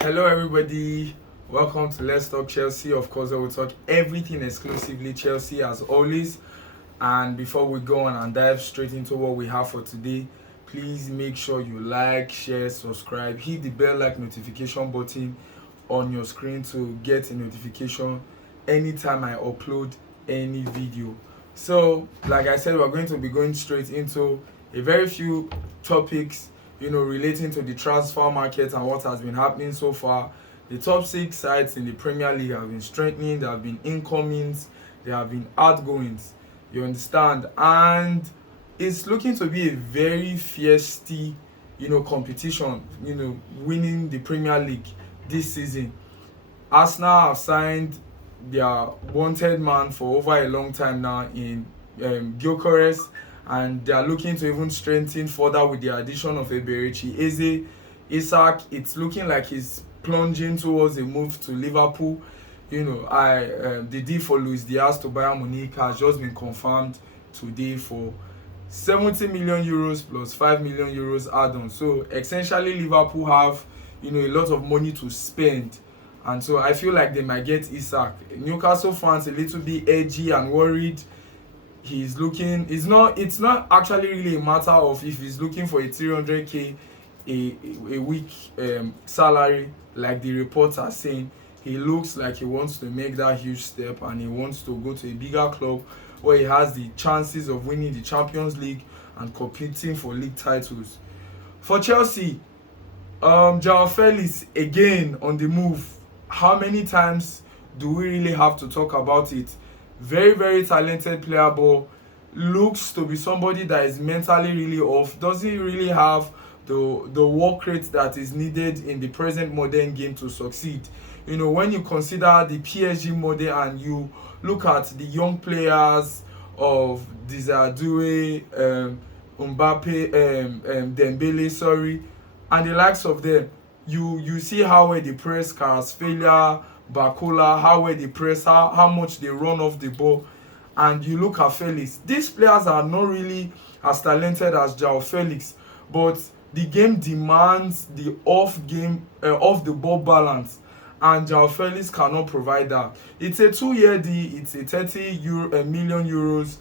Hello, everybody. Welcome to Let's Talk Chelsea. Of course, I will talk everything exclusively Chelsea as always. And before we go on and dive straight into what we have for today, please make sure you like, share, subscribe, hit the bell like notification button on your screen to get a notification anytime I upload any video. So, like I said, we're going to be going straight into a very few topics, relating to the transfer market and what has been happening so far. The top six sides in the Premier League have been strengthening, there have been incomings, there have been outgoings. You understand? And it's looking to be a very feisty, competition, winning the Premier League this season. Arsenal have signed their wanted man for over a long time now in Gyökeres, and they are looking to even strengthen further with the addition of Eberechi Eze. Isak, it's looking like he's plunging towards a move to Liverpool. The deal for Luis Diaz to Bayern Munich has just been confirmed today for 70 million euros plus 5 million euros add-on. So essentially, Liverpool have a lot of money to spend, and so I feel like they might get Isak. Newcastle fans a little bit edgy and worried. It's not actually really a matter of if he's looking for a 300k a week salary like the reports are saying. He looks like he wants to make that huge step and he wants to go to a bigger club where he has the chances of winning the Champions League and competing for league titles. For Chelsea, Joao Felix again on the move. How many times do we really have to talk about it? Very, very talented player, but looks to be somebody that is mentally really off. Doesn't really have the work rate that is needed in the present modern game to succeed. When you consider the PSG model and you look at the young players of Dizadue, Mbappe, Dembele, and the likes of them, you see how well they press Kvaratskhelia, Bakola, how well they press, how much they run off the ball, and you look at Felix. These players are not really as talented as Joao Felix, but the game demands the off the ball balance, and Joao Felix cannot provide that. It's a 2-year deal. It's a 30 million euros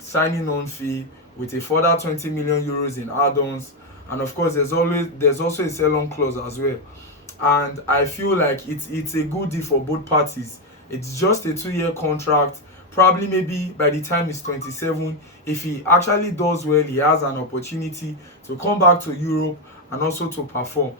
signing on fee with a further 20 million euros in add-ons, and of course there's also a sell-on clause as well. And I feel like it's a good deal for both parties. It's just a 2-year contract. Probably maybe by the time he's 27, if he actually does well, he has an opportunity to come back to Europe and also to perform.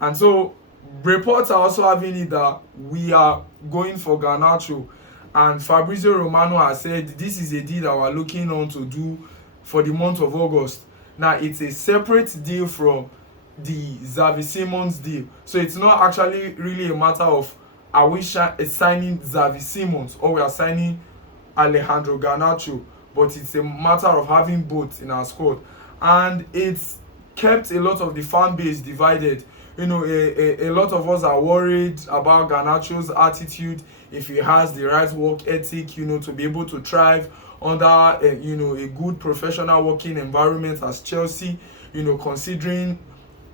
And so reports are also having it that we are going for Garnacho, and Fabrizio Romano has said this is a deal that we're looking on to do for the month of August. Now it's a separate deal from the Xavi Simons deal. So it's not actually really a matter of are we signing Xavi Simons or we are signing Alejandro Garnacho, but it's a matter of having both in our squad. And it's kept a lot of the fan base divided. A lot of us are worried about Garnacho's attitude, if he has the right work ethic, to be able to thrive under a good professional working environment as Chelsea, considering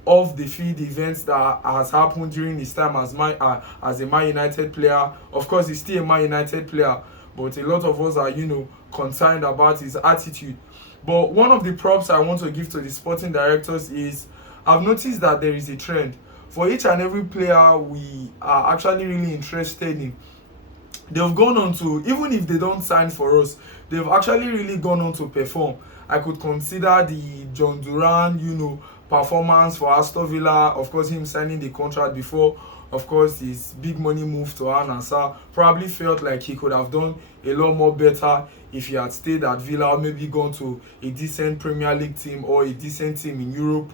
of the field events that has happened during his time as a Man United player. Of course, he's still a Man United player, but a lot of us are, concerned about his attitude. But one of the props I want to give to the sporting directors is I've noticed that there is a trend. For each and every player we are actually really interested in, they've gone on to, even if they don't sign for us, they've actually really gone on to perform. I could consider the John Duran, performance for Aston Villa. Of course, him signing the contract before, of course, his big money move to Nassr. Probably felt like he could have done a lot more better if he had stayed at Villa or maybe gone to a decent Premier League team or a decent team in Europe.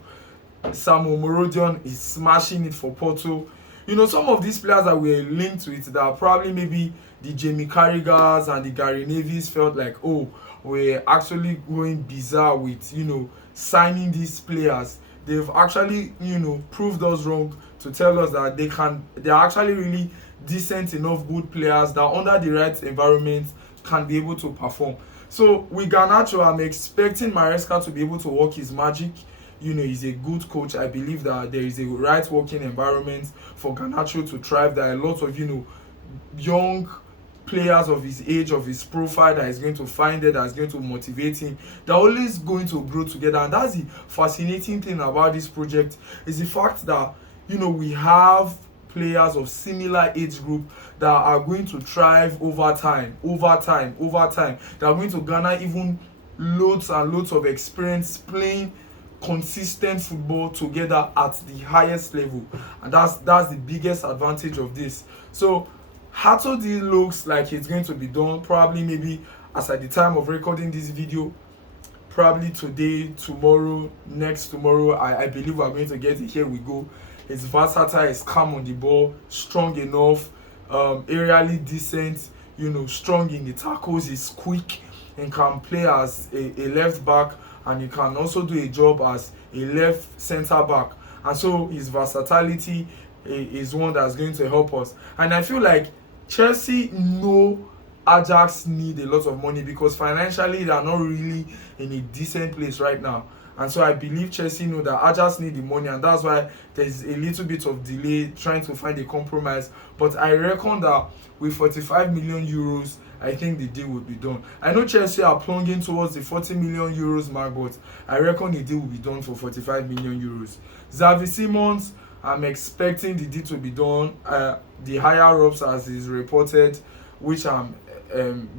Samuel Morodion is smashing it for Porto. Some of these players that were linked to it that are probably maybe the Jamie Carragers and the Gary Nevis felt like, oh, we're actually going bizarre with, signing these players. They've actually, proved us wrong to tell us that they're actually really decent enough good players that under the right environment can be able to perform. So with Garnacho, I'm expecting Maresca to be able to work his magic. he's a good coach. I believe that there is a right working environment for Garnacho to thrive. There are a lot of young players of his age, of his profile, that is going to find it, that is going to motivate him. They're always going to grow together, and that's the fascinating thing about this project, is the fact that we have players of similar age group that are going to thrive over time. They are going to garner even loads and loads of experience playing consistent football together at the highest level, and that's the biggest advantage of this. So Hato deal looks like it's going to be done probably, maybe as at the time of recording this video, probably today, tomorrow, next tomorrow. I believe we're going to get it. Here we go. It's versatile, it's calm on the ball, strong enough, aerially decent, strong in the tackles, is quick, and can play as a left back, and he can also do a job as a left centre back. And so his versatility is one that's going to help us. And I feel like Chelsea know Ajax need a lot of money, because financially they are not really in a decent place right now. And so I believe Chelsea know that Ajax need the money, and that's why there's a little bit of delay trying to find a compromise. But I reckon that with 45 million euros, I think the deal will be done. I know Chelsea are plunging towards the 40 million euros mark, but I reckon the deal will be done for 45 million euros. Xavi Simons, I'm expecting the deal to be done. The higher ups, as is reported, which I'm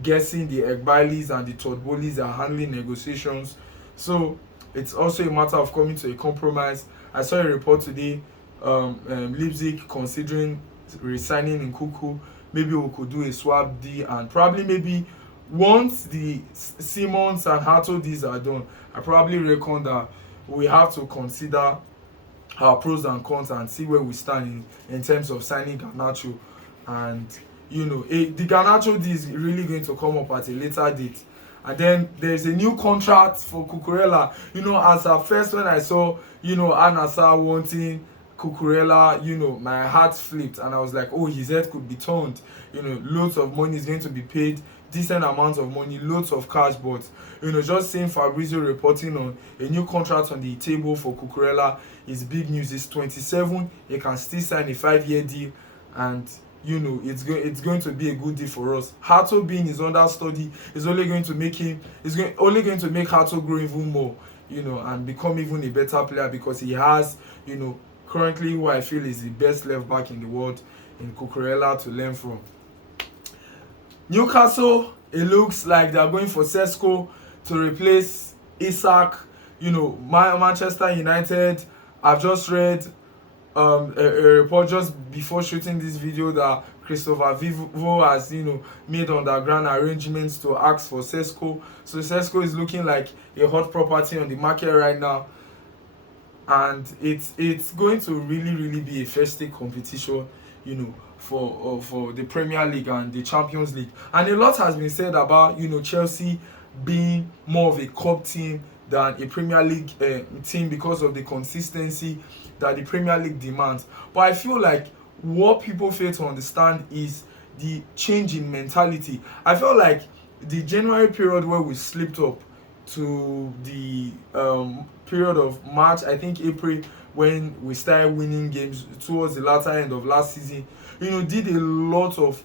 guessing the Egbailis and the Todbolis are handling negotiations. So it's also a matter of coming to a compromise. I saw a report today, Leipzig considering resigning Nkunku. Maybe we could do a swap deal, and probably maybe once the Simons and Hato deals are done, I probably reckon that we have to consider our pros and cons and see where we stand in terms of signing Garnacho. And the Garnacho deal is really going to come up at a later date. And then there's a new contract for Cucurella. As at first, when I saw Nassr wanting Cucurella, my heart flipped, and I was like, oh, his head could be turned. Loads of money is going to be paid, decent amounts of money, loads of cash. But just seeing Fabrizio reporting on a new contract on the table for Cucurella is big news. He's 27, he can still sign a 5-year deal, and it's going to be a good deal for us. Hato being his understudy is only going to make Hato grow even more, and become even a better player, because he has, currently who I feel is the best left back in the world in Cucurella to learn from. Newcastle, it looks like they're going for Sesko to replace Isak. Manchester United, I've just read a report just before shooting this video that Christopher Vivo has made underground arrangements to ask for Sesko. So Sesko is looking like a hot property on the market right now, and it's going to really be a festive competition for the Premier League and the Champions League. And a lot has been said about Chelsea being more of a cup team than a Premier League team, because of the consistency that the Premier League demands. But I feel like what people fail to understand is the change in mentality. I felt like the January period where we slipped up to the period of March, I think April, when we started winning games towards the latter end of last season, did a lot of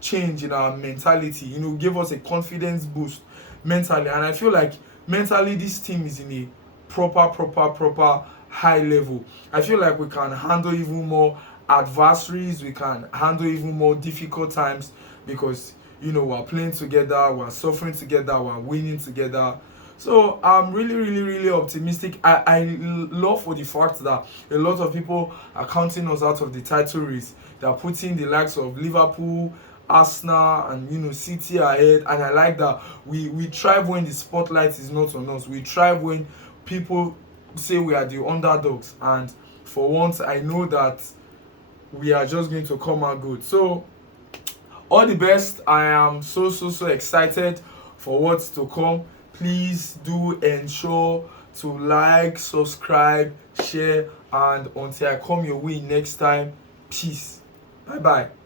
change in our mentality, gave us a confidence boost mentally. And I feel like mentally this team is in a proper high level. I feel like we can handle even more adversaries, we can handle even more difficult times, because we're playing together, we're suffering together, we're winning together. So I'm really optimistic. I love for the fact that a lot of people are counting us out of the title race. They're putting the likes of Liverpool, Arsenal, and City ahead, and I like that. We thrive when the spotlight is not on us. We thrive when people say we are the underdogs, and for once I know that we are just going to come out good. So all the best. I am so excited for what's to come. Please do ensure to like, subscribe, share, and until I come your way next time, peace. Bye bye.